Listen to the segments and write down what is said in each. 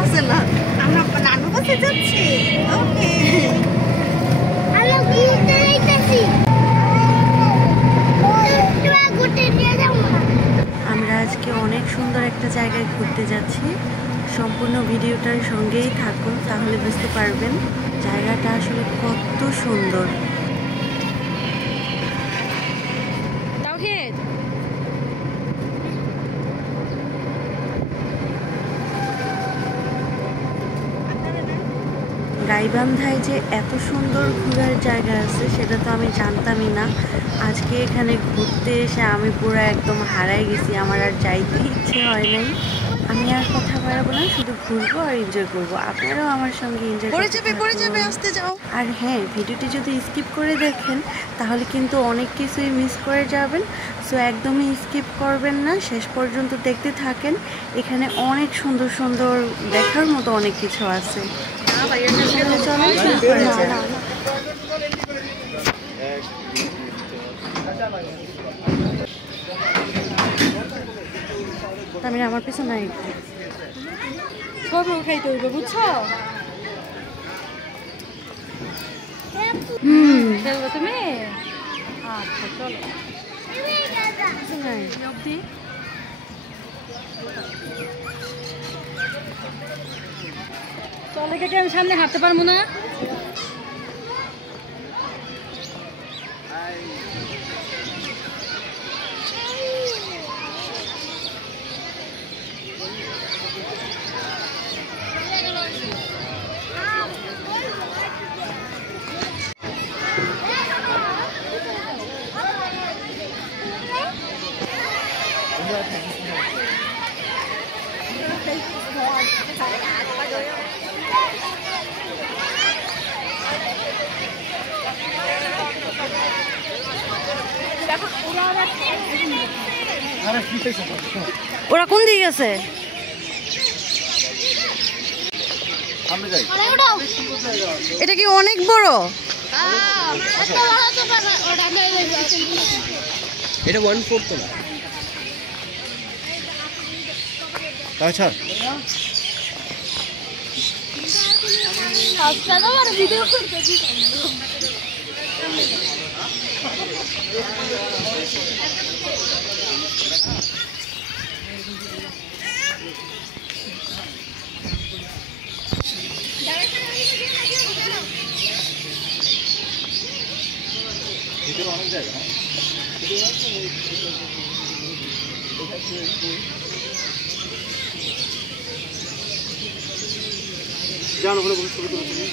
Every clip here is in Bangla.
আছে না, আমরা নানু কাছে যাচ্ছি। ওকে, আমরা ঘুরতে যাইতেছি। আমরা আজকে অনেক সুন্দর একটা জায়গায় ঘুরতে যাচ্ছি। সম্পূর্ণ ভিডিওটার সঙ্গেই থাকুন, তাহলে বুঝতে পারবেন জায়গাটা আসলে কত সুন্দর। গাইবান্ধায় যে এত সুন্দর ঘোরার জায়গা আছে সেটা তো আমি জানতামই না। আজকে এখানে ঘুরতে এসে আমি পুরো একদম হারাই গেছি, আমার আর যাইতে ইচ্ছে হয় নাই। আমি আর কথা বাড়াবো না, শুধু ঘুরবো আর এনজয় করবো। আপনারাও আমার সঙ্গে এনজয় করতে যাও। আর হ্যাঁ, ভিডিওটি যদি স্কিপ করে দেখেন তাহলে কিন্তু অনেক কিছুই মিস করে যাবেন। সো একদমই স্কিপ করবেন না, শেষ পর্যন্ত দেখতে থাকেন। এখানে অনেক সুন্দর সুন্দর দেখার মতো অনেক কিছু আছে। তামিরা আমার পিছনে নাই, ছবি খাইতে হইবে, বুঝছো? খেলবো তুমি? আচ্ছা চলো। চলে কে আমি সামনে হাঁটতে পারবো না। ওরা কোন দিকে গেছে? এটা কি অনেক বড়? এটা 1/4 তো না। আচ্ছা ভিডিও করতে অনেক জায়গা জানো বলে বলে শুরু করে তুমি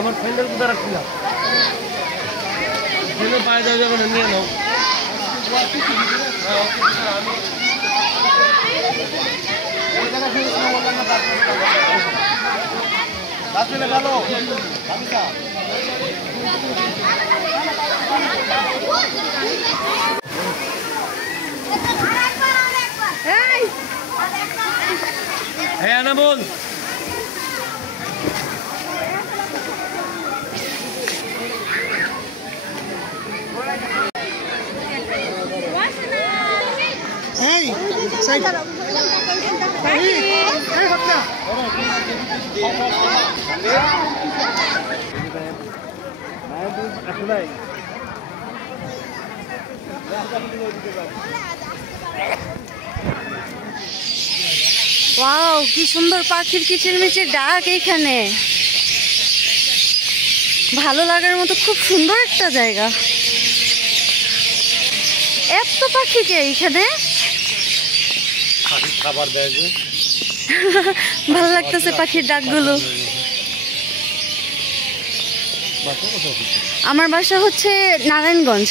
আমার ফাইনাল কোথা রাখছিলাম পায়ে যাওয়া যাবে না, নিয়ে নাও। হ্যাঁ না বল। ওয়াও, কি সুন্দর পাখির কিচিরমিচির ডাক। এইখানে ভালো লাগার মতো খুব সুন্দর একটা জায়গা। এত পাখি কে এইখানে? খাবার দেয় যে ভালো লাগতেছে পাখির ডাকগুলো। আমার বাসা হচ্ছে নারায়ণগঞ্জ।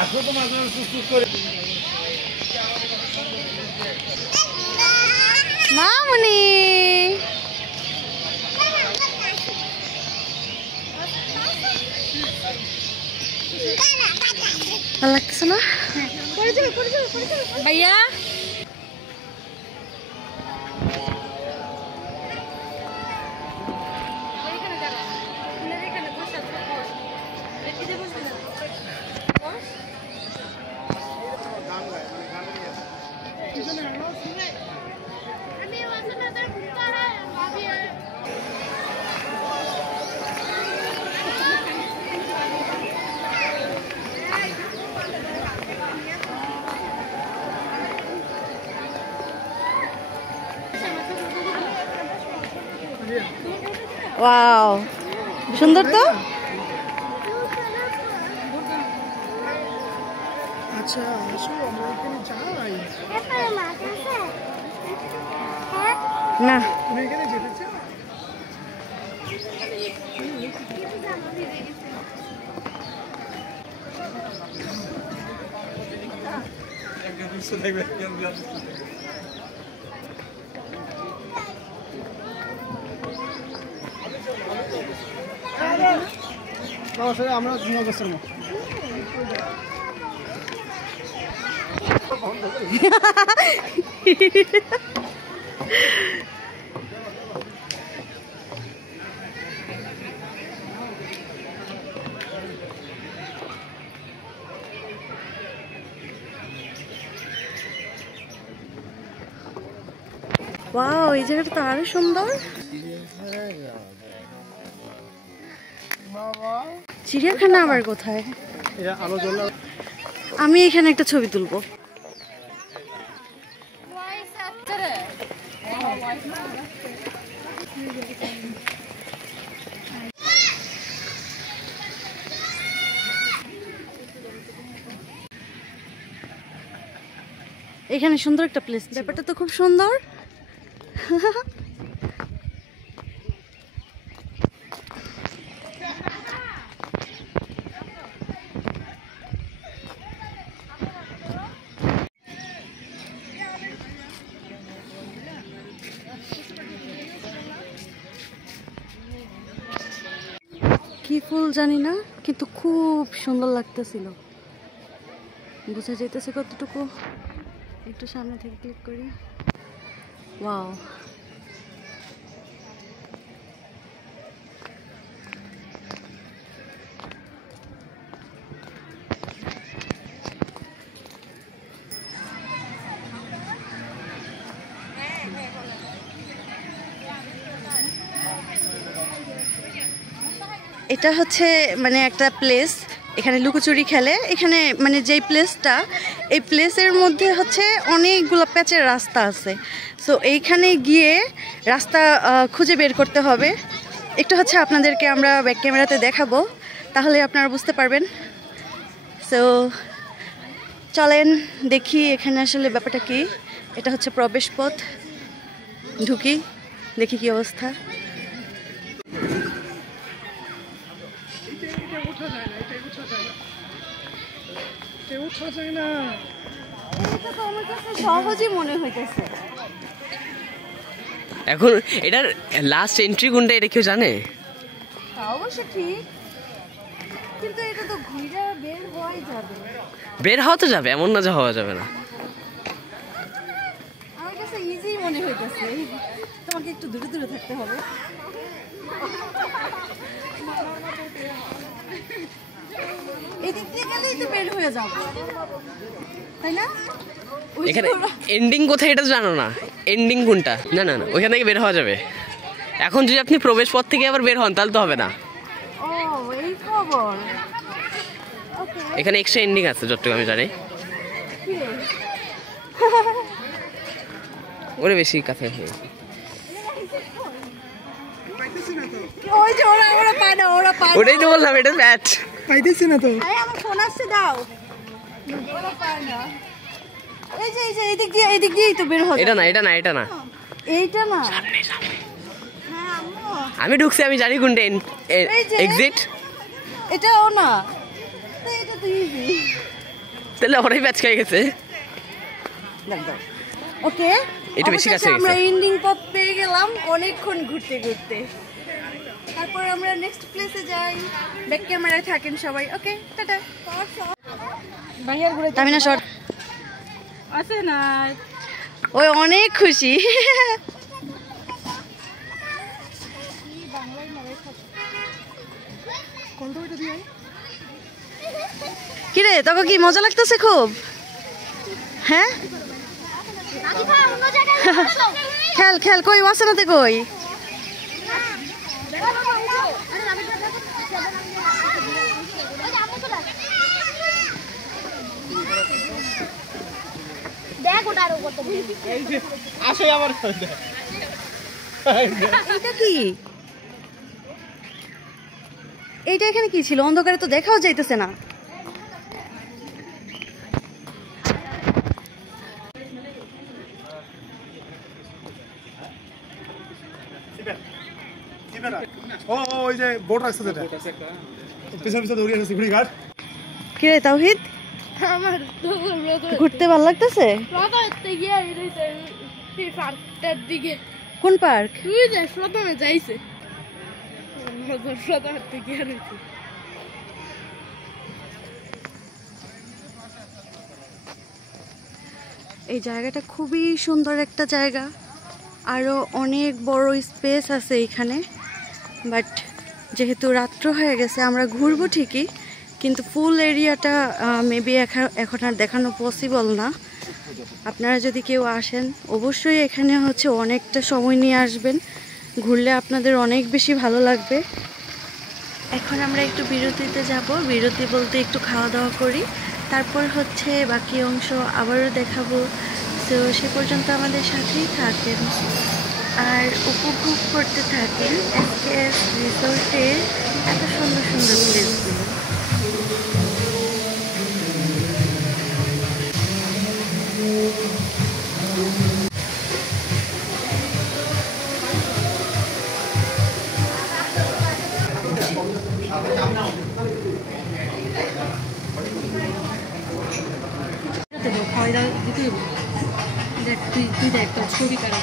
আসো তো মাঝে মাঝে চুপ করে মামুনি ভালো লাগতেছে না ভাইয়া? ওয়াও সুন্দর তো। আচ্ছা আসো আমরা এখানে যাই। না তুমি এখানে যেতে চাও? আমরা 9 বছর মতো ওয়াও এই জায়গাটা তো আরো সুন্দর। চিড়িয়াখানা আবার কোথায়? আমি এখানে একটা ছবি তুলবো। এখানে সুন্দর একটা প্লেস, ব্যাপারটা তো খুব সুন্দর। কি ফুল জানি না, কিন্তু খুব সুন্দর লাগতেছিল, বোঝা যাইতেছে কতটুকু। একটু সামনে থেকে ক্লিক করি। ওয়াও এটা হচ্ছে মানে একটা প্লেস, এখানে লুকোচুরি খেলে। এখানে মানে যেই প্লেসটা, এই প্লেসের মধ্যে হচ্ছে অনেকগুলো প্যাচের রাস্তা আছে। সো এইখানে গিয়ে রাস্তা খুঁজে বের করতে হবে। একটু হচ্ছে আপনাদেরকে আমরা ব্যাক ক্যামেরাতে দেখাবো, তাহলে আপনারা বুঝতে পারবেন। সো চলেন দেখি এখানে আসলে ব্যাপারটা কি। এটা হচ্ছে প্রবেশ পথ, ঢুকি দেখি কি অবস্থা। সহজই মনে হইতেছে। এখন এটার লাস্ট এন্ট্রি কোনটা এটা কেউ জানে? অবশ্য ঠিক, কিন্তু এটা তো ঘুরে বের হওয়াই যাবে। বের হওয়া তো যাবে, এমন না যে হওয়া যাবে না। আমার কাছে ইজি মনে হইতেছে, তোমাকে একটু দূরে দূরে থাকতে হবে। এদিক দিয়ে গেলেই তো বের হয়ে যাবো, তাই না? এখানে এন্ডিং কোথায় এটা জানো না? এন্ডিং কোনটা? না না না, ওইখান থেকে বের হওয়া যাবে। এখন যদি আপনি প্রবেশ পথ থেকে আবার বের হন তাহলে তো হবে না। ও এই খবর। এখানে এক্সট্রা এন্ডিং আছে যতটুকু আমি জানি। ওরে বেশি কাছে ওই যে ওরা পায় না, ওরা পায় না। ওটাই তো বললাম, এটা ম্যাচ পাইতেছি না তো। আরে আমার ফোন আসছে, দাও। ওরা পায় না। এই যে এদিক দিয়েই তো বের হবে। এটা না, এটা না, এটা না, এইটা না। হ্যাঁ আমি ঢুকছি, আমি জানি কোনটা এক্সিট। এটাও না, এটা তো ইজি। তাহলে ওরাই ব্যাচ খেয়ে গেছে। ওকে, একটু বেশি কাছে আমরা গেছে। এন্ডিং পথ পেয়ে গেলাম অনেকক্ষণ ঘুরতে ঘুরতে। তারপর আমরা নেক্সট প্লেসে যাই। ব্যাক ক্যামেরায় থাকেন সবাই। ওকে, টাটা। তামিনা শট আছে না ওই অনেক খুশি। কিরে তোকে কি মজা লাগতেছে খুব? হ্যাঁ, খেল খেল। কই ওয়াসানাতে কই? এটা কি? এইটা এখানে কি ছিল? অন্ধকারে তো দেখাও যাইতেছে না। ওই যে বোট রাখছে যেটা পিছনে পিছনে দৌড়িয়ে আসছে ঘুড়ি ঘাট। কিরে তাওহিদ, আমার ঘুরতে ভালো লাগতেছে? প্রথমে গিয়ে পার্কটার দিকে কোন পার্ক? তুই যে প্রথমে যাইছে প্রথমের দিকে রয়েছে। এই জায়গাটা খুবই সুন্দর একটা জায়গা, আরও অনেক বড় স্পেস আছে এখানে। বাট যেহেতু রাত্র হয়ে গেছে, আমরা ঘুরবো ঠিকই, কিন্তু ফুল এরিয়াটা মেবি এখন আর দেখানো পসিবল না। আপনারা যদি কেউ আসেন, অবশ্যই এখানে অনেকটা সময় নিয়ে আসবেন, ঘুরলে আপনাদের অনেক বেশি ভালো লাগবে। এখন আমরা একটু বিরতিতে যাব। বিরতি বলতে একটু খাওয়া দাওয়া করি, তারপর বাকি অংশ আবারও দেখাবো। তো সে পর্যন্ত আমাদের সাথেই থাকেন আর উপভোগ করতে থাকেন এসকেএস রিসোর্টের এত সুন্দর সুন্দর প্লেসগুলো। তুই দেখ তোর ছবি কারা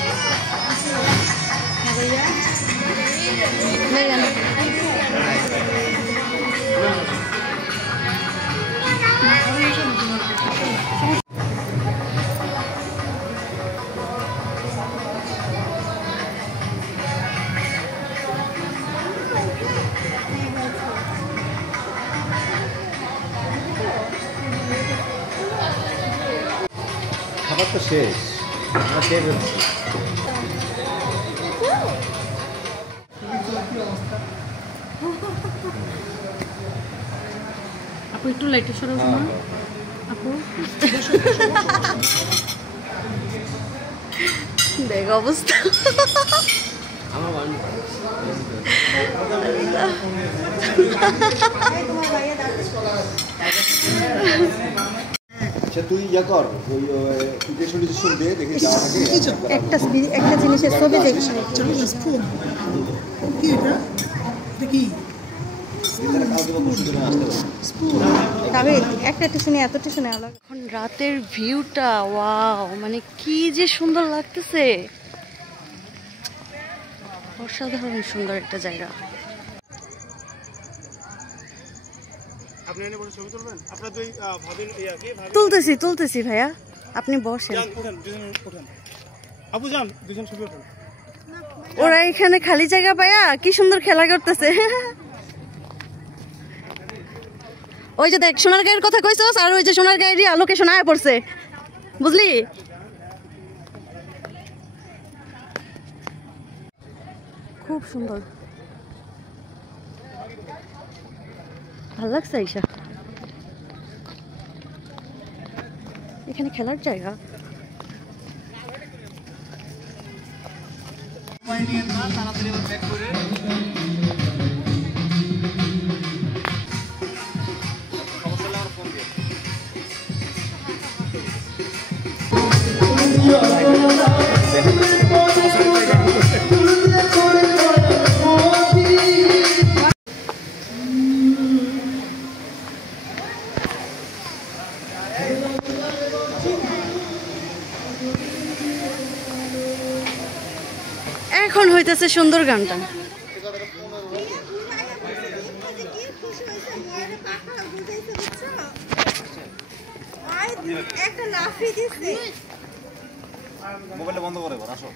খাবার তো শেষ, আমরা খেয়ে ফেলছি। আপু একটু লাইটে সরাও শোনা আপু। দেখ অবস্থা। আচ্ছা তুই ইয়া কর ওই ইনভিটেশন দে দেখে যাওয়ার আগে একটা জিনিসের ছবি দেখি। স্পুন কি এটা? এটা কি তারা কালকে বা পরশু দিনে আসতে পারে। তবে একটা টিউশনে এত টিউশনে আলাদা। এখন রাতের ভিউটা ওয়াও, মানে কি যে সুন্দর লাগতেছে, অসাধারণ সুন্দর একটা জায়গা। আপনি এনে বসে ছবি তুলবেন? আপনার দুই ভাবির ইয়া কি ভাবি তুলতেছি ভাইয়া, আপনি বসেন। যান ওঠেন, দুজন ওঠেন। আপু যান, দুজন ছবি ওঠেন। ওরা এখানে খালি জায়গা পায়া কি সুন্দর খেলা করতেছে। ওই যে দেখ সোনার গায়ের কথা কইছস, আর ওই যে সোনার গায়েরই লোকেশন আয়া পড়ছে, বুঝলি? খুব সুন্দর, ভালো লাগছে আইসা। এখানে খেলার জায়গা। এখন হইতেছে সুন্দর গানটা। মোবাইলটা বন্ধ করে এবার আসো।